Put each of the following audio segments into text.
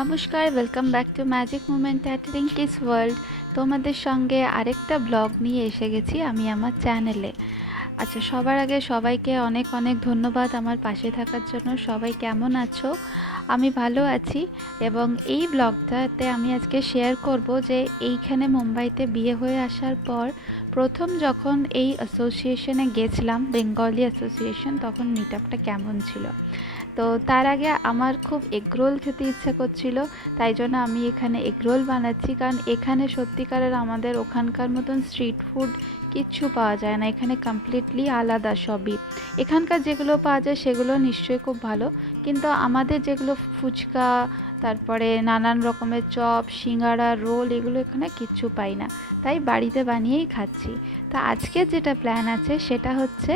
নমস্কার, welcome back to magic moment at Rinki's world. তোমাদের সঙ্গে আরেকটা ব্লগ নিয়ে এসে গেছি আমি আমার চ্যানেলে। আচ্ছা, সবার আগে সবাইকে অনেক অনেক ধন্যবাদ আমার পাশে থাকার জন্য। সবাই কেমন আছো? আমি ভালো আছি এবং এই ব্লগটাতে আমি আজকে শেয়ার করব যে এইখানে মুম্বাইতে বিয়ে হয়ে আসার পর প্রথম যখন এই অ্যাসোসিয়েশনে গেছিলাম, বেঙ্গলি অ্যাসোসিয়েশন, তখন মিটআপটা কেমন ছিল। তো তার আগে আমার খুব এগরোল খেতে ইচ্ছা করছিল, তাই জন্য আমি এখানে এগরোল বানাচ্ছি। কারণ এখানে সত্যিকারের আমাদের ওখানকার মতন স্ট্রিট ফুড কিচ্ছু পাওয়া যায় না, এখানে কমপ্লিটলি আলাদা সবই। এখানকার যেগুলো পাওয়া যায় সেগুলো নিশ্চয়ই খুব ভালো, কিন্তু আমাদের যেগুলো ফুচকা, তারপরে নানান রকমের চপ, সিঙ্গাড়া, রোল, এগুলো এখানে কিচ্ছু পাই না, তাই বাড়িতে বানিয়েই খাচ্ছি। তা আজকের যেটা প্ল্যান আছে সেটা হচ্ছে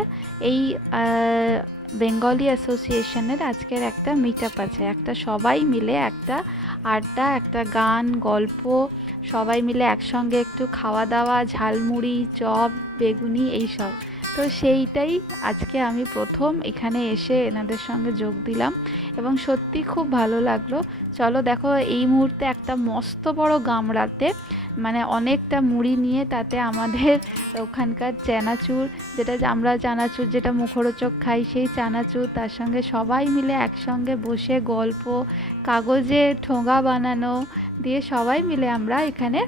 এই বেঙ্গলি অ্যাসোসিয়েশনের আজকের একটা মিটআপ আছে, একটা সবাই মিলে একটা আড্ডা, একটা গান, গল্প, সবাই মিলে একসঙ্গে একটু খাওয়া দাওয়া, ঝালমুড়ি, চপ, বেগুনি, এইসব। তো সেইটাই আজকে আমি প্রথম এখানে এসে এনাদের সঙ্গে যোগ দিলাম এবং সত্যি খুব ভালো লাগলো। চলো দেখো, এই মুহূর্তে একটা মস্ত বড় গামড়াতে মানে অনেকটা মুড়ি নিয়ে তাতে আমাদের ওখানকার চানাচুর, যেটা আমরা চানাচুর যেটা মুখরোচক খাই, সেই চানাচুর, তার সঙ্গে সবাই মিলে একসঙ্গে বসে গল্প, কাগজে ঠোঙা বানানো দিয়ে সবাই মিলে আমরা এখানে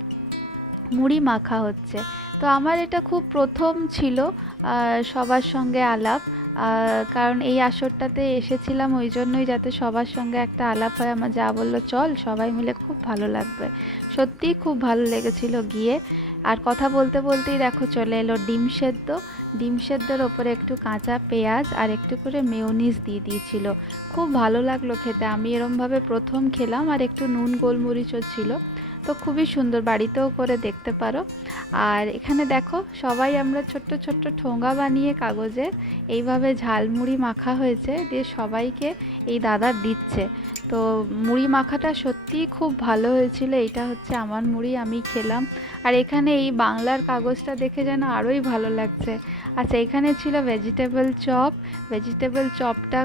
মুড়ি মাখা হচ্ছে। তো আমার এটা খুব প্রথম ছিল সবার সঙ্গে আলাপ, কারণ এই আসরটাতে এসেছিলাম ওই জন্যই, যাতে সবার সঙ্গে একটা আলাপ হয়। আমার যা বললো চল সবাই মিলে খুব ভালো লাগবে। সত্যিই খুব ভালো লেগেছিল গিয়ে। আর কথা বলতে বলতেই দেখো চলে এলো ডিম সেদ্ধ। ডিম সেদ্ধর ওপরে একটু কাঁচা পেঁয়াজ আর একটু করে মেয়োনিজ দিয়ে দিয়েছিল। খুব ভালো লাগলো খেতে, আমি এরমভাবে প্রথম খেলাম। আর একটু নুন গোলমরিচও ছিল। তো খুবই সুন্দর, বাড়িতেও করে দেখতে পারো। আর এখানে দেখো সবাই আমরা ছোট্ট ছোট্ট ঠোঙা বানিয়ে কাগজে এইভাবে ঝালমুড়ি মাখা হয়েছে, দিয়ে সবাইকে এই দাদা দিচ্ছে। তো মুড়ি মাখাটা সত্যিই খুব ভালো হয়েছিল। এইটা হচ্ছে আমার মুড়ি, আমি খেলাম। আর এখানে এই বাংলার কাগজটা দেখে যেন আরোই ভালো লাগছে। আচ্ছা, এখানে ছিল ভেজিটেবল চপ। ভেজিটেবল চপটা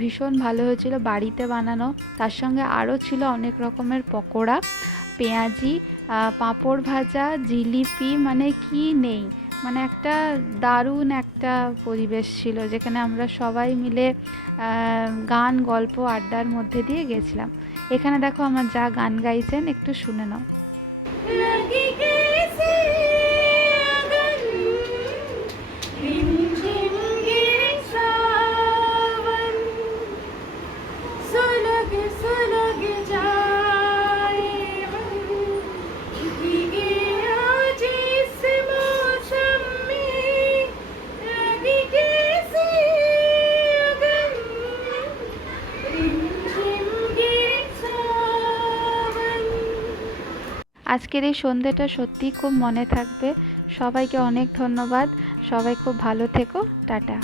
ভীষণ ভালো হয়েছিল, বাড়িতে বানানো। তার সঙ্গে আরও ছিল অনেক রকমের পকোড়া, পেঁয়াজি, পাঁপড় ভাজা, জিলিপি, মানে কি নেই। মানে একটা দারুণ একটা পরিবেশ ছিল, যেখানে আমরা সবাই মিলে গান, গল্প, আড্ডার মধ্যে দিয়ে গেছিলাম। এখানে দেখো আমার যা গান গাইছেন, একটু শুনে নাও। আজকের এই সন্ধ্যেটা সত্যিই খুব মনে থাকবে। সবাইকে অনেক ধন্যবাদ। সবাই খুব ভালো থেকো। টাটা।